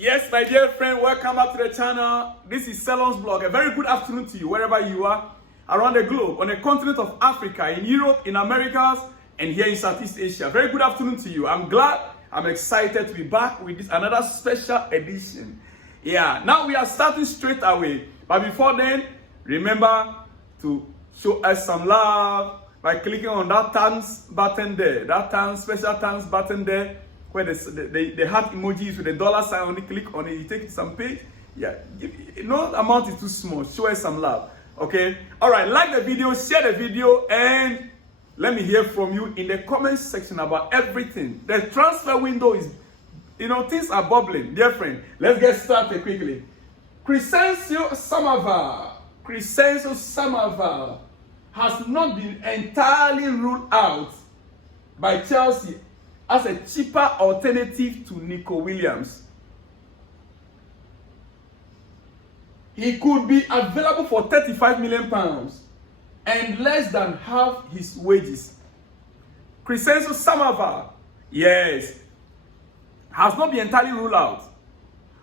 Yes, my dear friend, welcome back to the channel. This is Celon's blog. A very good afternoon to you, wherever you are, around the globe, on the continent of Africa, in Europe, in Americas, and here in Southeast Asia. Very good afternoon to you. I'm excited to be back with this another special edition. Yeah, now we are starting straight away. But before then, remember to show us some love by clicking on that thanks button there. That special thanks button there, where the heart emojis with the dollar sign on it. Click on it, you take some page. Yeah, no amount is too small. Show us some love. Okay? Alright, like the video, share the video, and let me hear from you in the comments section about everything. The transfer window is, things are bubbling. Dear friend, let's get started quickly. Crysencio Summerville has not been entirely ruled out by Chelsea as a cheaper alternative to Nico Williams. He could be available for £35 million and less than half his wages. Crysencio Summerville, yes, has not been entirely ruled out.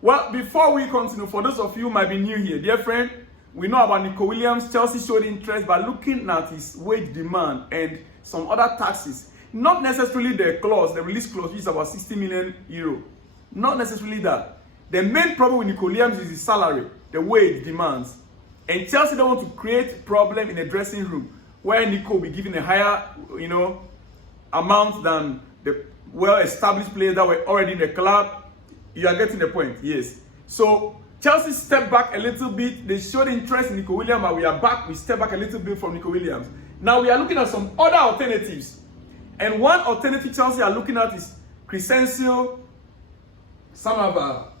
Well, before we continue, for those of you who might be new here, dear friend, we know about Nico Williams. Chelsea showed interest by looking at his wage demand and some other taxes. Not necessarily the release clause, which is about €60 million. Not necessarily that. The main problem with Nico Williams is his salary, the wage demands. And Chelsea don't want to create problem in the dressing room where Nico will be given a higher, amount than the well-established players that were already in the club. You are getting the point, yes. So Chelsea stepped back a little bit. They showed interest in Nico Williams, but we are back. We step back a little bit from Nico Williams. Now we are looking at some other alternatives. And one alternative Chelsea are looking at is Crysencio Summerville.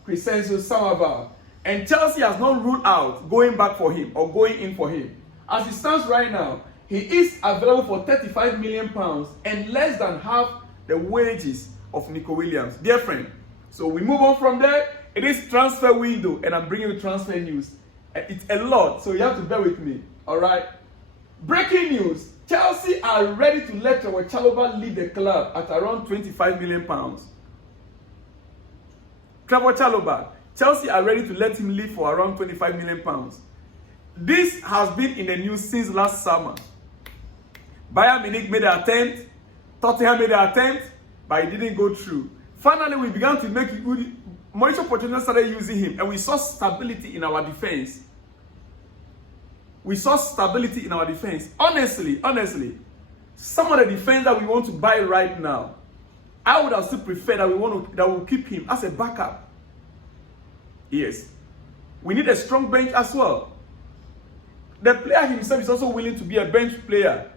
And Chelsea has not ruled out going back for him or going in for him. As it stands right now, he is available for £35 million and less than half the wages of Nico Williams. Dear friend, so we move on from there. It is transfer window, and I'm bringing you transfer news. It's a lot, so you have to bear with me. All right. Breaking news: Chelsea are ready to let Trevoh Chalobah leave the club at around £25 million. Trevoh Chalobah, Chelsea are ready to let him leave for around £25 million. This has been in the news since last summer. Bayern Munich made an attempt, Tottenham made an attempt, but it didn't go through. Finally, we began to make it good. Mauricio Pochettino started using him, and we saw stability in our defense. Honestly, some of the defense that we want to buy right now, I would have still preferred that we'll keep him as a backup. Yes, we need a strong bench as well. The player himself is also willing to be a bench player,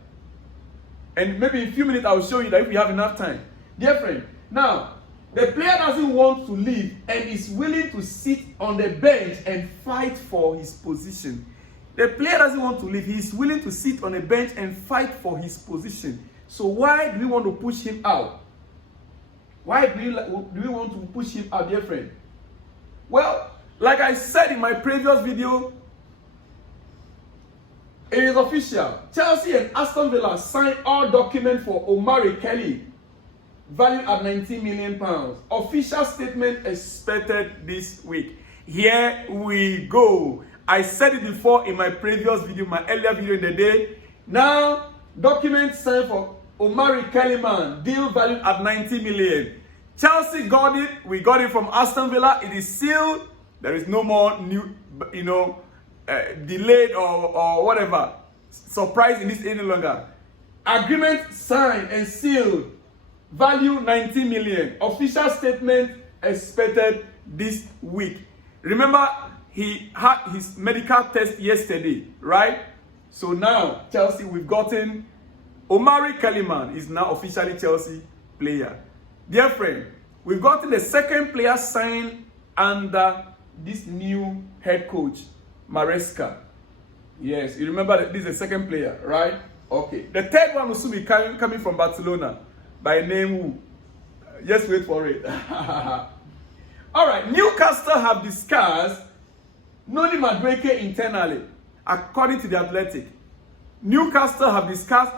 and maybe in a few minutes I will show you that if we have enough time, dear friend. Now, the player doesn't want to leave and is willing to sit on the bench and fight for his position. The player doesn't want to leave. He is willing to sit on the bench and fight for his position. So why do we want to push him out? Why do we want to push him out, dear friend? Well, like I said in my previous video, it is official. Chelsea and Aston Villa signed all documents for Kellyman, valued at £19 million. Official statement expected this week. Here we go. I said it before in my previous video, my earlier video in the day. Now, documents signed for Kellyman, deal valued at £90 million. Chelsea got it. We got it from Aston Villa. It is sealed. There is no more new, delayed or whatever surprise in this any longer. Agreement signed and sealed. Value 90 million. Official statement expected this week. Remember, he had his medical test yesterday, right? So now, Chelsea, we've gotten Kellyman is now officially Chelsea player. Dear friend, we've gotten the second player signed under this new head coach, Maresca. Yes, you remember that this is the second player, right? Okay. The third one will soon be coming from Barcelona. By name who? Just wait for it. All right, Newcastle have discussed Madueke internally, according to the Athletic. Newcastle have discussed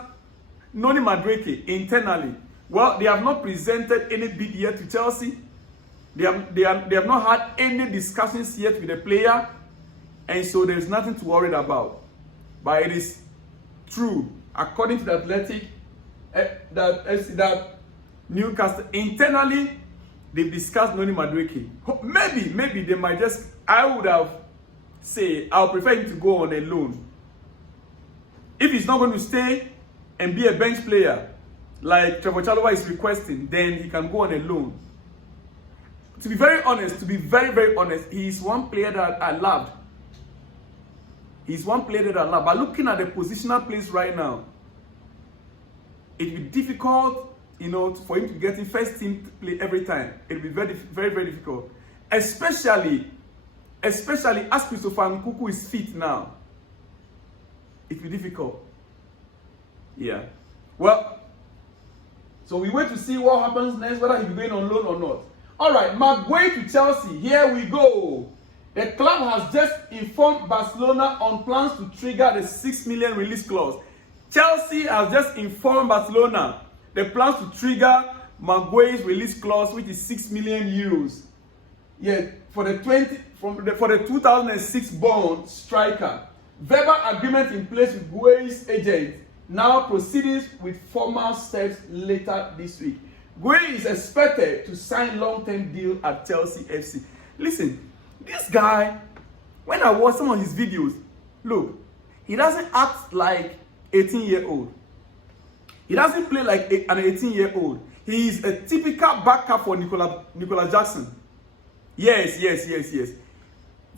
Madueke internally. Well, they have not presented any bid yet to Chelsea. They have not had any discussions yet with the player, and so there's nothing to worry about. But it is true, according to the Athletic, that Newcastle internally they've discussed Noni Madueke. Maybe they might just. I would have say I'll prefer him to go on a loan. If he's not going to stay and be a bench player like Trevoh Chalobah is requesting, then he can go on a loan. To be very honest, very honest, he is one player that I loved. He's one player that I love. But looking at the positional plays right now, it will be difficult, for him to get in first team play every time. It will be very difficult. Especially as Christopher Nkunku is fit now. It will be difficult. Yeah. Well, so we wait to see what happens next, whether he'll be going on loan or not. All right, Madueke to Chelsea. Here we go. The club has just informed Barcelona on plans to trigger the 6 million release clause. Chelsea has just informed Barcelona the plans to trigger Madueke's release clause, which is 6 million euros. Yeah, for the 2006 born striker. Verbal agreement in place with Guehi's agent. Now proceedings with formal steps later this week. Guehi is expected to sign long-term deal at Chelsea FC. Listen, this guy, when I watch some of his videos, look, he doesn't act like 18-year-old. He doesn't play like an 18-year-old. He is a typical backup for Nicola Jackson. Yes.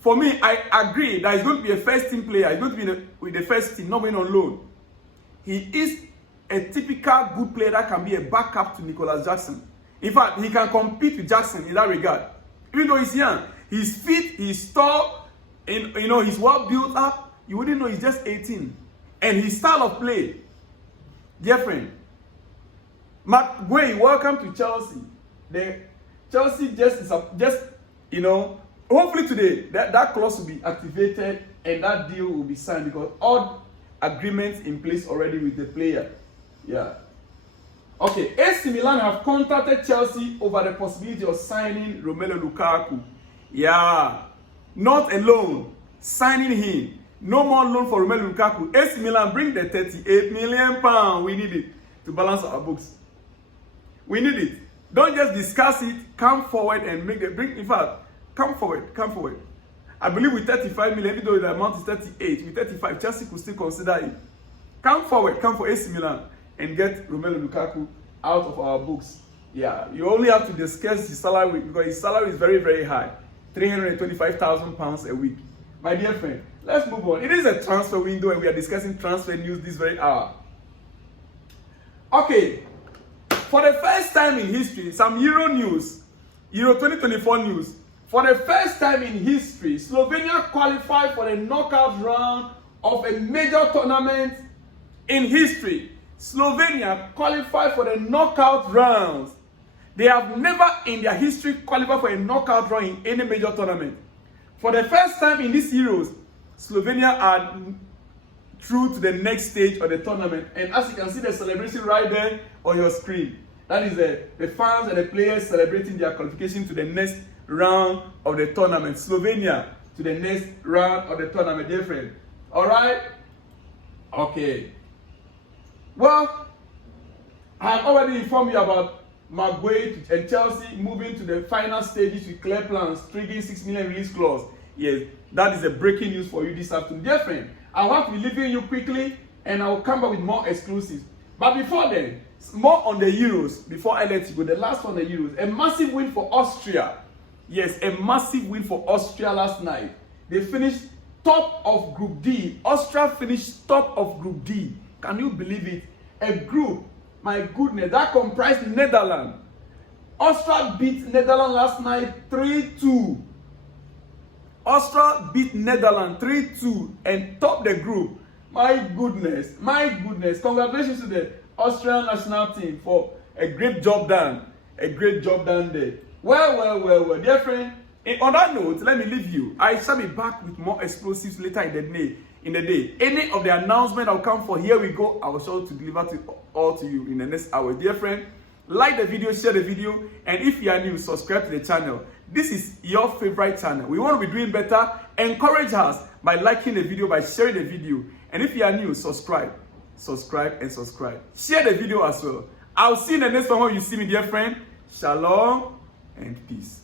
For me, I agree that he's going to be a first-team player. He's going to be with the first team, not going on loan. He is a typical good player that can be a backup to Nicolas Jackson. In fact, he can compete with Jackson in that regard. Even though he's young, he's fit, he's tall, and he's well built up. You wouldn't know he's just 18. And his style of play, dear friend. Madueke, welcome to Chelsea. Chelsea hopefully today that clause will be activated and that deal will be signed, because all agreements in place already with the player. Yeah. Okay, AC Milan have contacted Chelsea over the possibility of signing Romelu Lukaku. Yeah. Not alone. Signing him. No more loan for Romelu Lukaku. AC Milan, bring the 38 million pounds. We need it to balance our books. We need it. Don't just discuss it. Come forward and come forward. I believe with 35 million, even though the amount is 38, with 35, Chelsea could still consider it. Come for AC Milan and get Romelu Lukaku out of our books. Yeah, you only have to discuss his salary because his salary is very high. £325,000 a week. My dear friend, let's move on. It is a transfer window and we are discussing transfer news this very hour. Okay, for the first time in history, some Euro news, Euro 2024 news. For the first time in history, Slovenia qualified for the knockout round of a major tournament in history. Slovenia qualified for the knockout rounds. They have never in their history qualified for a knockout round in any major tournament. For the first time in these Euros, Slovenia are through to the next stage of the tournament. And as you can see the celebration right there on your screen, that is the fans and the players celebrating their qualification to the next round of the tournament. Slovenia to the next round of the tournament, dear friend. All right? Okay. Well, I have already informed you about Madueke and Chelsea moving to the final stages with clear plans, triggering 6 million release clause. Yes, that is a breaking news for you this afternoon. Dear friend, I want to be leaving you quickly and I will come back with more exclusives. But before then, more on the Euros, before I let you go, the last one, the Euros. A massive win for Austria. Yes, a massive win for Austria last night. They finished top of Group D. Austria finished top of Group D. Can you believe it? A group, my goodness, that comprised Netherlands. Austria beat Netherlands last night 3-2. Austria beat Netherlands 3-2 and topped the group. My goodness. Congratulations to the Austrian national team for a great job done. A great job done there. Well, dear friend, on that note, let me leave you. I shall be back with more explosives later in the day. Any of the announcement I'll come for, here we go. I will sure to deliver to all to you in the next hour. Dear friend, like the video, share the video, and if you are new, subscribe to the channel. This is your favorite channel. We want to be doing better. Encourage us by liking the video, by sharing the video. And if you are new, subscribe. Subscribe and subscribe. Share the video as well. I'll see you in the next one when you see me, dear friend. Shalom and peace.